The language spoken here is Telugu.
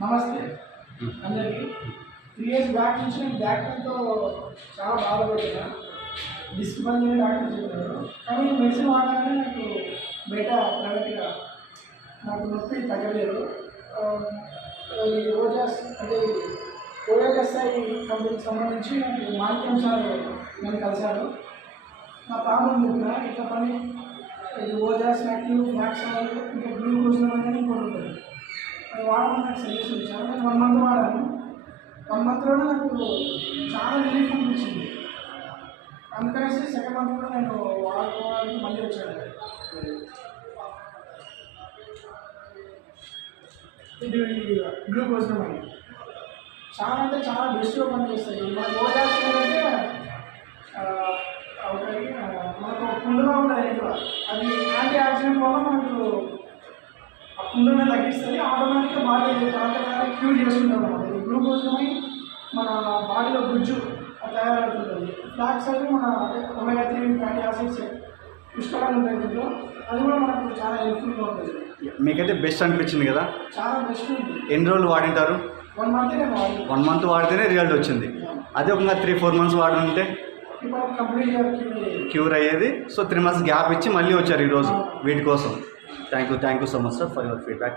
నమస్తే అందరికీ. 3 ఇయర్స్ బ్యాక్ నుంచి నేను బ్యాక్ పెయిన్తో చాలా బాధపడుతున్నా. డిస్క్ పని డాక్టర్ చెప్పారు. కానీ మెడిసిన్ వాడగానే నాకు బయట ప్రైవేట్గా నాకు నొప్పి తగ్గలేదు. ఈ రోజాస్ అంటే ఓఎల్ఎస్ఐ కంపెనీకి సంబంధించి నాకు మాణిక్యం సార్ నన్ను కలిశారు. నా ప్రాబ్లం చెప్పిన ఇట్లా పని ఇది ఓజాస్ యాక్టివ్ ఫ్లాక్స్ ఆయిల్ ఇంకా గ్లూకోజ్ అనేది ఇంకోటి ఉంటుంది. అది వాడమని నాకు సజెషన్ ఇచ్చాను. నేను 1 మంత్ వాడాను. 1 మంత్లోనే నాకు చాలా రిలీఫ్ అనిపించింది. అందుకనేసి సెకండ్ మంత్ కూడా నేను వాడుకోవడానికి మళ్ళీ వచ్చాను. ఇది గ్లూకోజ్ అని చాలా అంటే చాలా బెస్ట్గా పనిచేస్తాయి. మన ఓజాస్ అంటే మనకు పుండుగా ఉంటుంది ఎక్కువ. అది యాంటీ ఆక్సిడెంట్ వల్ల మనకు ఆ పుండుని తగ్గిస్తుంది. ఆటోమేటిక్గా బాడీ క్యూర్ చేసుకుంటాం అన్నమాట. ఈ గ్లూకోజ్ మన బాడీలో గుజ్జు తయారవుతుంటుంది. ఫ్లాక్స్ అయితే మన ఒమేగా 3 ఫ్యాటీ యాసిడ్స్ పుష్కలంగా ఉంటాయి దీంట్లో. అది కూడా మనకు చాలా హెల్ప్ఫుల్గా ఉంటుంది. మీకైతే బెస్ట్ అనిపించింది కదా? చాలా బెస్ట్ ఉంది. ఎన్ని రోజులు వాడింటారు? 1 మంత్ నేను వాడి 1 మంత్ వాడితేనే రిజల్ట్ వచ్చింది. అదే ఒక 3-4 మంత్స్ వాడుంటే ఇప్పుడు కంప్లీట్గా క్యూర్ అయ్యేది. సో 3 మంత్స్ గ్యాప్ ఇచ్చి మళ్ళీ వచ్చారు ఈరోజు వీటి కోసం. Thank you so much sir for your feedback.